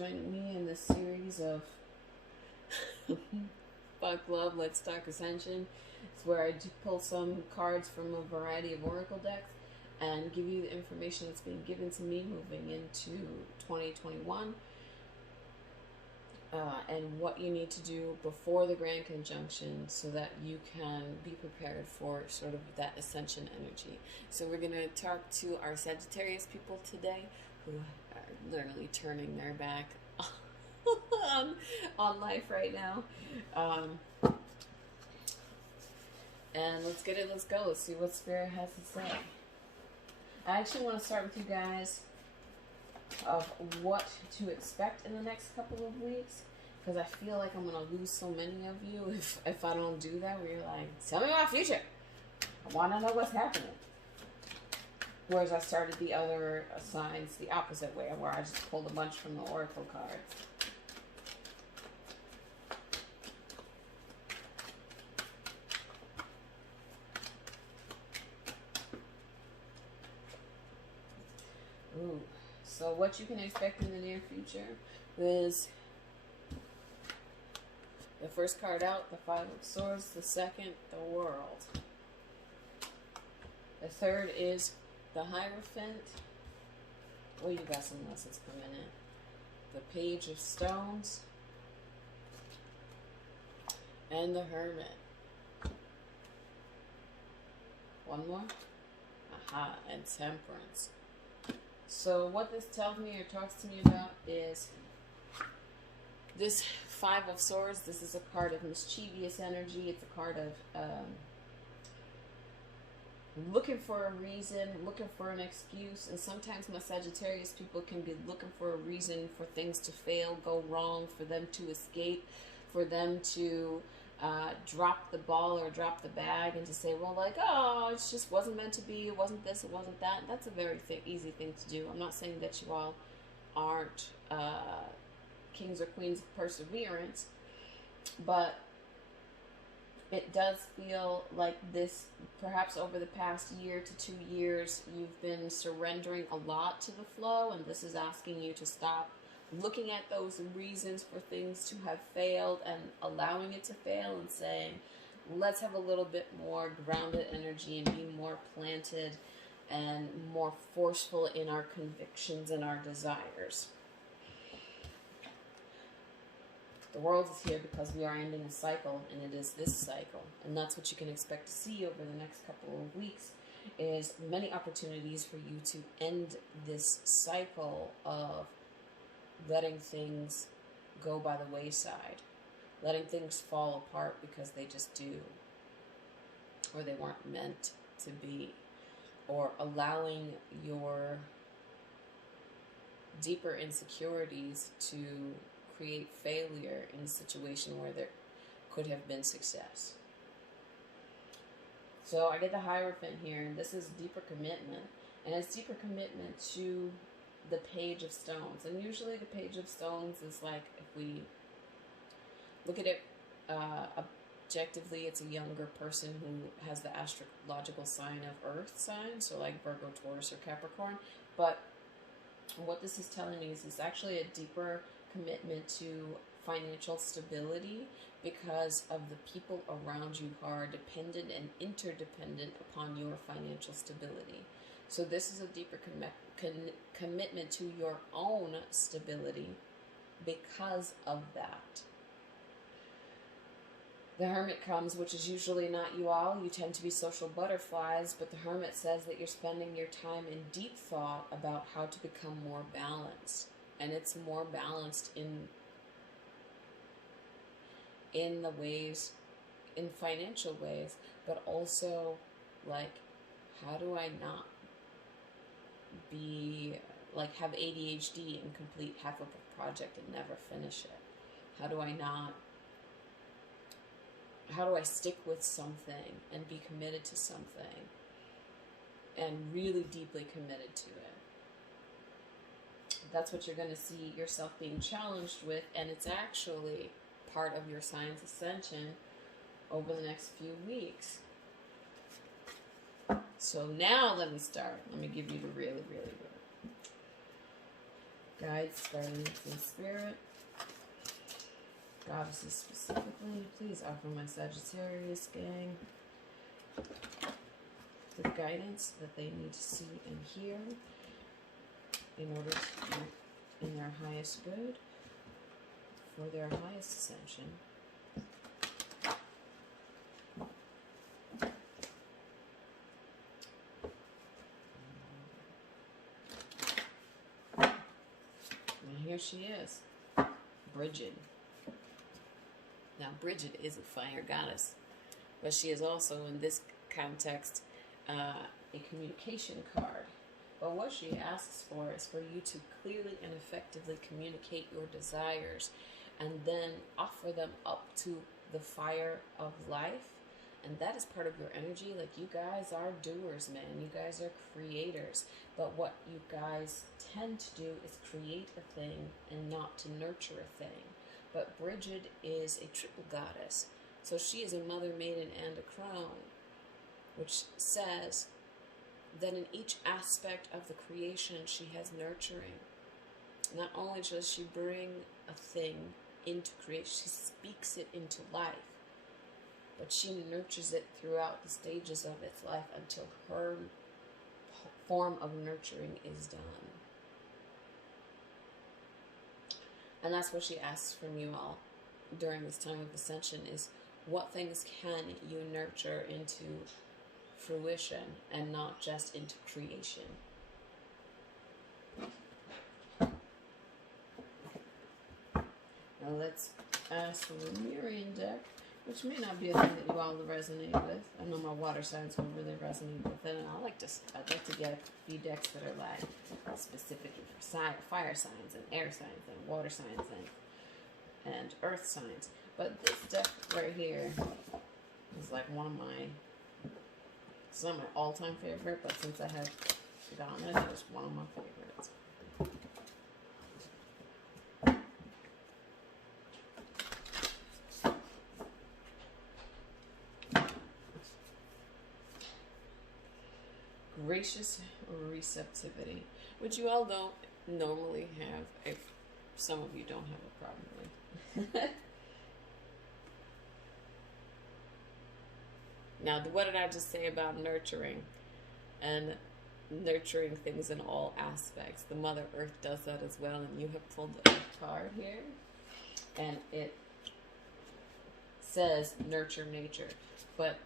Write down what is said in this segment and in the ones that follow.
joining me in this series of Fuck Love, Let's Talk Ascension. It's where I pull some cards from a variety of oracle decks and give you the information that's being given to me moving into 2021 and what you need to do before the Grand Conjunction so that you can be prepared for sort of that Ascension energy. So we're going to talk to our Sagittarius people today who are literally turning their back on life right now. And let's get it, let's go. Let's see what Spirit has to say. I actually want to start with you guys of what to expect in the next couple of weeks, because I feel like I'm going to lose so many of you if I don't do that, where you're like, tell me my future. I want to know what's happening. Whereas I started the other signs the opposite way, where I just pulled a bunch from the oracle cards. Ooh. So what you can expect in the near future is the first card out, the Five of Swords. The second, the World. The third is the Hierophant. Oh, you got some lessons coming in. The Page of Stones. And the Hermit. One more. Aha, and Temperance. So what this tells me or talks to me about is this Five of Swords. This is a card of mischievous energy. It's a card of looking for a reason, looking for an excuse. And sometimes my Sagittarius people can be looking for a reason for things to fail, go wrong, for them to escape, for them to drop the ball or drop the bag, and to say, well, like, oh, it just wasn't meant to be, it wasn't this, it wasn't that. That's a very easy thing to do. I'm not saying that you all aren't kings or queens of perseverance, but it does feel like this, perhaps over the past year to 2 years, you've been surrendering a lot to the flow, and this is asking you to stop looking at those reasons for things to have failed and allowing it to fail, and saying, let's have a little bit more grounded energy and be more planted and more forceful in our convictions and our desires. The World is here because we are ending a cycle, and it is this cycle, and that's what you can expect to see over the next couple of weeks, is many opportunities for you to end this cycle of letting things go by the wayside, letting things fall apart because they just do, or they weren't meant to be, or allowing your deeper insecurities to create failure in a situation where there could have been success. So I get the Hierophant here, and this is deeper commitment, and it's deeper commitment to the Page of Stones. And usually the Page of Stones is like, if we look at it objectively, it's a younger person who has the astrological sign of Earth sign, so like Virgo, Taurus, or Capricorn. But what this is telling me is it's actually a deeper commitment to financial stability because of the people around you who are dependent and interdependent upon your financial stability. So this is a deeper commitment to your own stability because of that. The Hermit comes, which is usually not you all. You tend to be social butterflies, but the Hermit says that you're spending your time in deep thought about how to become more balanced. And it's more balanced in the ways, in financial ways, but also like, how do I not be like, have ADHD and complete half of a project and never finish it? How do I stick with something and be committed to something and really deeply committed to it? That's what you're going to see yourself being challenged with, and it's actually part of your sign's ascension over the next few weeks. So now let me start. Let me give you the really, really, really. Guides, guardians, and spirit. Goddesses specifically, please offer my Sagittarius gang the guidance that they need to see and hear in order to be in their highest good for their highest ascension. And here she is, Bridget. Now, Bridget is a fire goddess, but she is also, in this context, a communication card. But what she asks for is for you to clearly and effectively communicate your desires and then offer them up to the fire of life. And that is part of your energy. Like, you guys are doers, man. You guys are creators. But what you guys tend to do is create a thing and not to nurture a thing. But Bridget is a triple goddess. So she is a mother, maiden, and a crone, which says that in each aspect of the creation she has nurturing. Not only does she bring a thing into creation, she speaks it into life, but she nurtures it throughout the stages of its life until her form of nurturing is done. And that's what she asks from you all during this time of ascension, is what things can you nurture into fruition and not just into creation. Now let's ask for a Miriam deck, which may not be a thing that you all resonate with. I know my water signs will really resonate with it, and I'd like to get a few decks that are like specifically for fire signs and air signs and water signs and earth signs. But this deck right here is like one of my, it's not my all-time favorite, but since I have gotten it, it's one of my favorites. Gracious receptivity, which you all don't normally have, if some of you don't have a problem with. Now, what did I just say about nurturing? And nurturing things in all aspects. The Mother Earth does that as well, and you have pulled the Earth card here, and it says nurture nature, but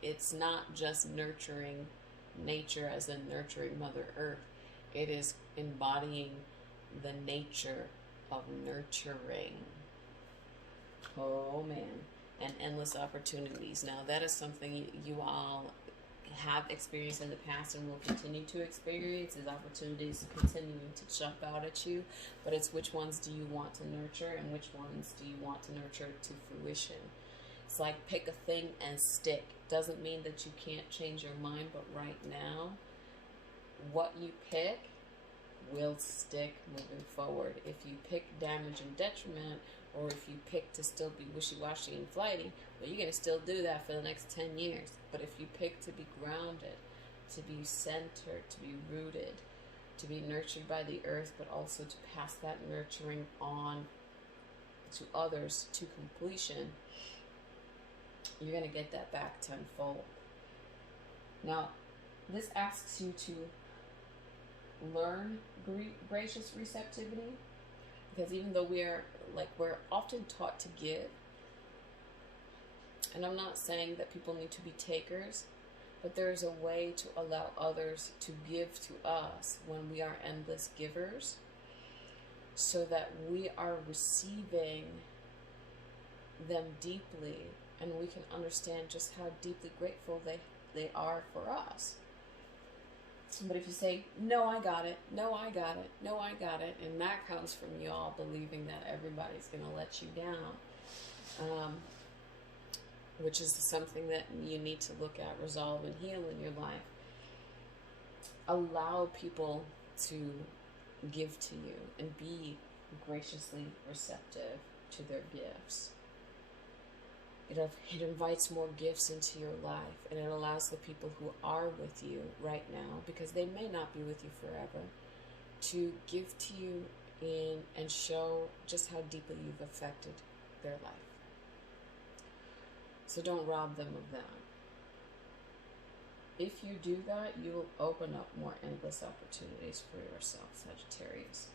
it's not just nurturing nature as in nurturing Mother Earth. It is embodying the nature of nurturing. Oh man. And endless opportunities. Now that is something you all have experienced in the past and will continue to experience, is opportunities continuing to jump out at you. But it's which ones do you want to nurture and which ones do you want to nurture to fruition. It's like pick a thing and stick. Doesn't mean that you can't change your mind, but right now, what you pick will stick moving forward. If you pick damage and detriment, or if you pick to still be wishy-washy and flighty, well, you're going to still do that for the next 10 years. But if you pick to be grounded, to be centered, to be rooted, to be nurtured by the earth, but also to pass that nurturing on to others to completion, you're going to get that back tenfold. Now, this asks you to learn gracious receptivity, because even though we're often taught to give, and I'm not saying that people need to be takers, but there's a way to allow others to give to us when we are endless givers, so that we are receiving them deeply, and we can understand just how deeply grateful they are for us. But if you say, no, I got it, no, I got it, no, I got it, and that comes from you all believing that everybody's going to let you down, which is something that you need to look at, resolve, and heal in your life. Allow people to give to you and be graciously receptive to their gifts. It invites more gifts into your life, and it allows the people who are with you right now, because they may not be with you forever, to give to you and show just how deeply you've affected their life. So don't rob them of that. If you do that, you will open up more endless opportunities for yourself, Sagittarius.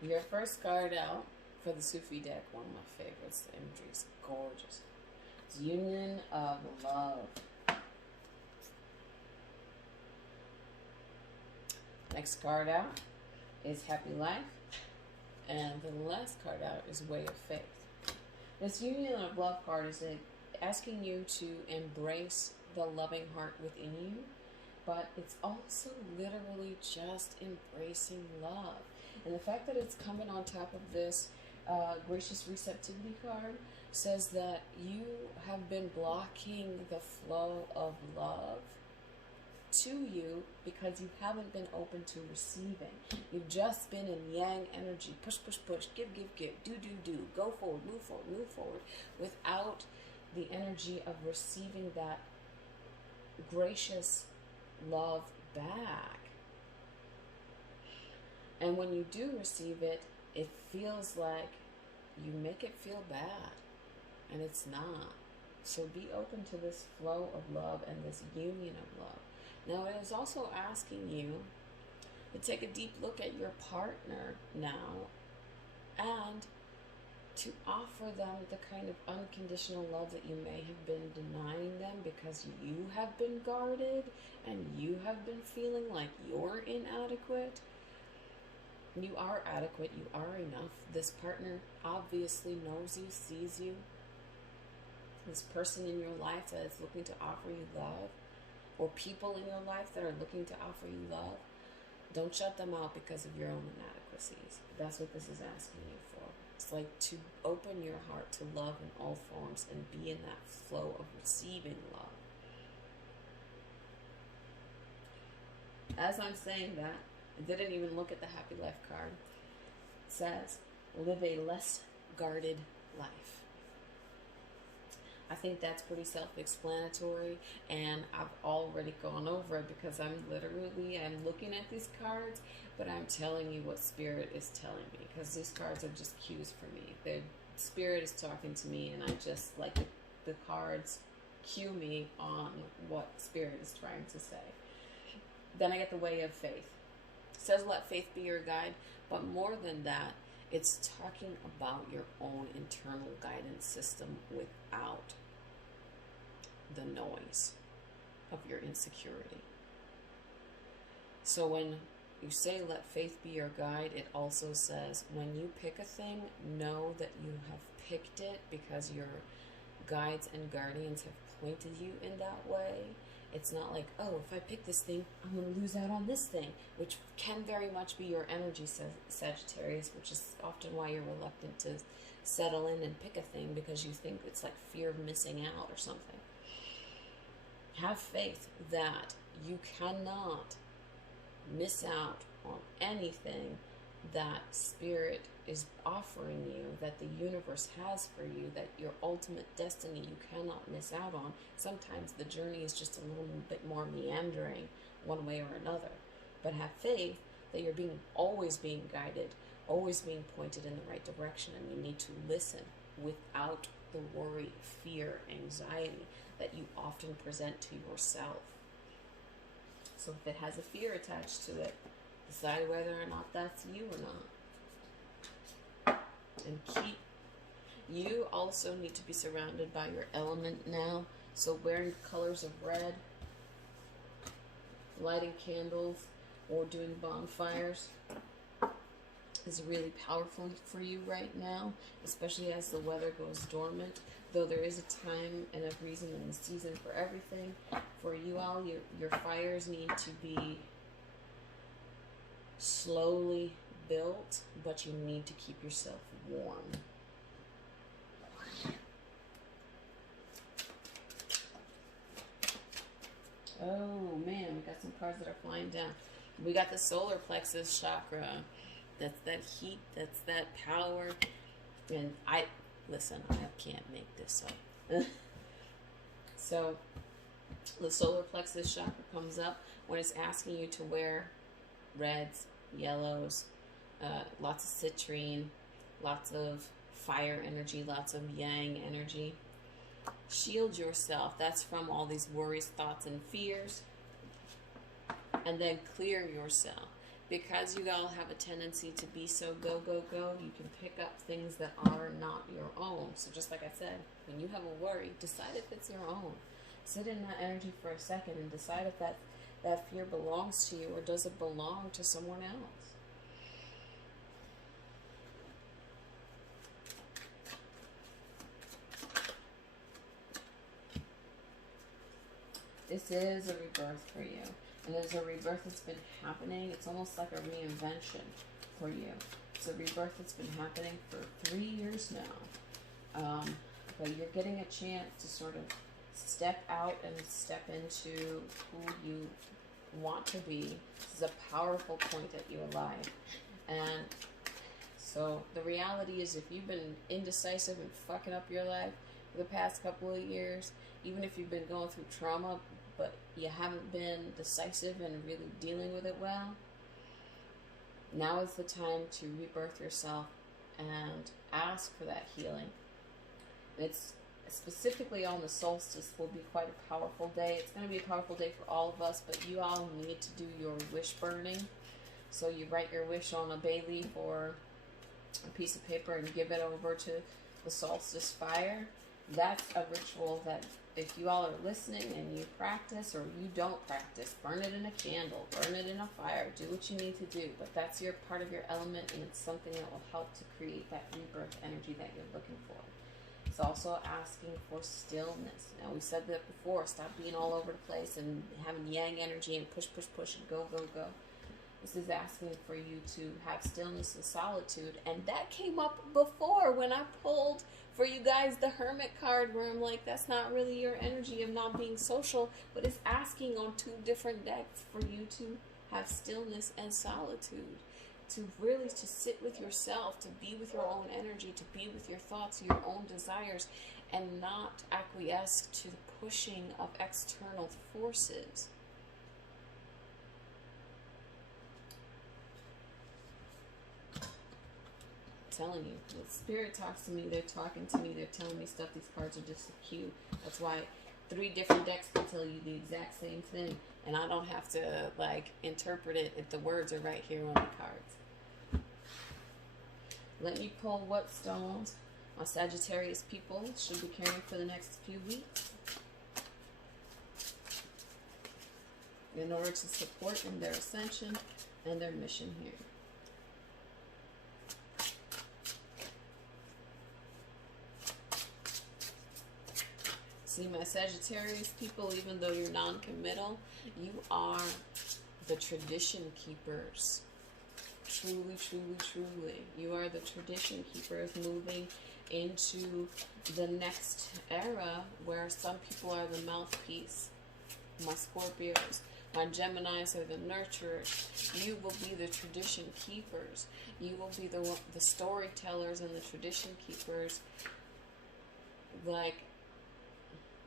Your first card out for the Sufi deck, one of my favorites. The imagery is gorgeous. It's Union of Love. Next card out is Happy Life. And the last card out is Way of Faith. This Union of Love card is asking you to embrace the loving heart within you, but it's also literally just embracing love. And the fact that it's coming on top of this gracious receptivity card says that you have been blocking the flow of love to you because you haven't been open to receiving. You've just been in yang energy, push, push, push, give, give, give, do, do, do, go forward, move forward, without the energy of receiving that gracious love back. And when you do receive it, it feels like you make it feel bad, and it's not. So be open to this flow of love and this union of love. Now, it is also asking you to take a deep look at your partner now and to offer them the kind of unconditional love that you may have been denying them because you have been guarded and you have been feeling like you're inadequate. You are adequate. You are enough. This partner obviously knows you, sees you. This person in your life that is looking to offer you love, or people in your life that are looking to offer you love, don't shut them out because of your own inadequacies. That's what this is asking you for. It's like to open your heart to love in all forms and be in that flow of receiving love. As I'm saying that, I didn't even look at the Happy Life card. It says, live a less guarded life. I think that's pretty self-explanatory, and I've already gone over it because I'm looking at these cards, but I'm telling you what Spirit is telling me, because these cards are just cues for me. The Spirit is talking to me, and I just like the cards cue me on what Spirit is trying to say. Then I get the Way of Faith. It says let faith be your guide, but more than that, it's talking about your own internal guidance system without the noise of your insecurity. So when you say let faith be your guide, it also says when you pick a thing, know that you have picked it because your guides and guardians have pointed you in that way. It's not like, oh, if I pick this thing, I'm going to lose out on this thing, which can very much be your energy, Sagittarius, which is often why you're reluctant to settle in and pick a thing, because you think it's like fear of missing out or something. Have faith that you cannot miss out on anything that Spirit is offering you, that the universe has for you, that your ultimate destiny you cannot miss out on. Sometimes the journey is just a little bit more meandering one way or another. But have faith that you're always being guided, always being pointed in the right direction, and you need to listen without the worry, fear, anxiety that you often present to yourself. So if it has a fear attached to it, decide whether or not that's you or not. And you also need to be surrounded by your element now. So wearing colors of red lighting candles or doing bonfires is really powerful for you right now, especially as the weather goes dormant. Though there is a time and a reason and a season for everything. For you all, your fires need to be slowly built, but you need to keep yourself warm. Oh man, we got some cards that are flying down. We got the solar plexus chakra. That's that heat, that's that power. And listen, I can't make this up. So the solar plexus chakra comes up when it's asking you to wear reds, yellows, lots of citrine, lots of fire energy, lots of yang energy. Shield yourself. That's from all these worries, thoughts, and fears. And then clear yourself. Because you all have a tendency to be so go, go, go, you can pick up things that are not your own. So just like I said, when you have a worry, decide if it's your own. Sit in that energy for a second and decide if that fear belongs to you or does it belong to someone else. This is a rebirth for you. And there's a rebirth that's been happening. It's almost like a reinvention for you. It's a rebirth that's been happening for 3 years now. But you're getting a chance to sort of step out and step into who you want to be. This is a powerful point at your life. And so the reality is, if you've been indecisive and fucking up your life for the past couple of years, even if you've been going through trauma, but you haven't been decisive and really dealing with it well, now is the time to rebirth yourself and ask for that healing. It's specifically on the solstice will be quite a powerful day. It's going to be a powerful day for all of us, but you all need to do your wish burning. So you write your wish on a bay leaf or a piece of paper and give it over to the solstice fire. That's a ritual that if you all are listening and you practice or you don't practice, burn it in a candle, burn it in a fire, do what you need to do. But that's your part of your element, and it's something that will help to create that rebirth energy that you're looking for. It's also asking for stillness. Now, we said that before. Stop being all over the place and having yang energy and push, push, push and go, go, go. This is asking for you to have stillness and solitude. And that came up before when I pulled for you guys the Hermit card, where I'm like, that's not really your energy of not being social, but it's asking on 2 different decks for you to have stillness and solitude, to really to sit with yourself, to be with your own energy, to be with your thoughts, your own desires, and not acquiesce to the pushing of external forces. Telling you, when spirit talks to me, they're talking to me, they're telling me stuff. These cards are just a cue. That's why 3 different decks can tell you the exact same thing, and I don't have to like interpret it if the words are right here on the cards. Let me pull what stones my Sagittarius people should be carrying for the next few weeks in order to support in their ascension and their mission here. See, my Sagittarius people, even though you're non-committal, you are the tradition keepers. Truly, truly, truly. You are the tradition keepers moving into the next era where some people are the mouthpiece. My Scorpios, my Geminis are the nurturers. You will be the tradition keepers. You will be the storytellers and the tradition keepers. Like,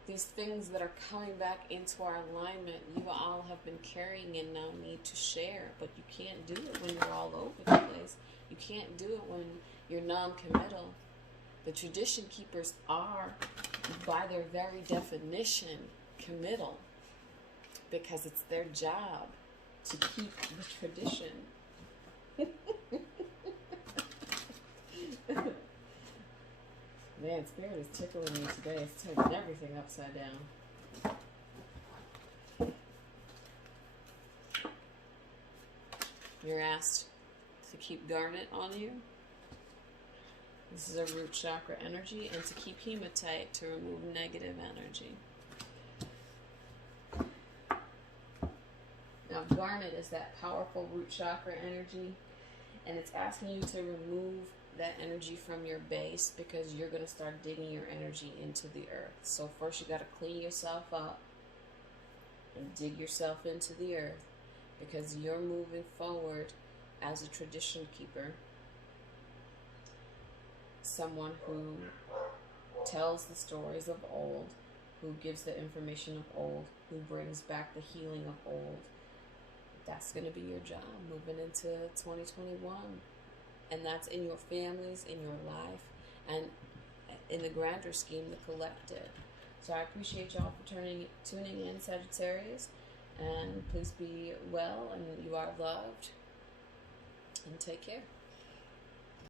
these things that are coming back into our alignment, you all have been carrying and now need to share. But you can't do it when you're all over the place. You can't do it when you're non-committal. The tradition keepers are, by their very definition, committal. Because it's their job to keep the tradition. Man, Spirit is tickling me today. It's turning everything upside down. You're asked to keep garnet on you. This is a root chakra energy, and to keep hematite to remove negative energy. Now, garnet is that powerful root chakra energy, and it's asking you to remove that energy from your base because you're going to start digging your energy into the earth. So first you got to clean yourself up and dig yourself into the earth, because you're moving forward as a tradition keeper, someone who tells the stories of old, who gives the information of old, who brings back the healing of old. That's going to be your job moving into 2021. And that's in your families, in your life, and in the grander scheme, the collective. So I appreciate y'all for tuning in, Sagittarius. And please be well, and you are loved. And take care.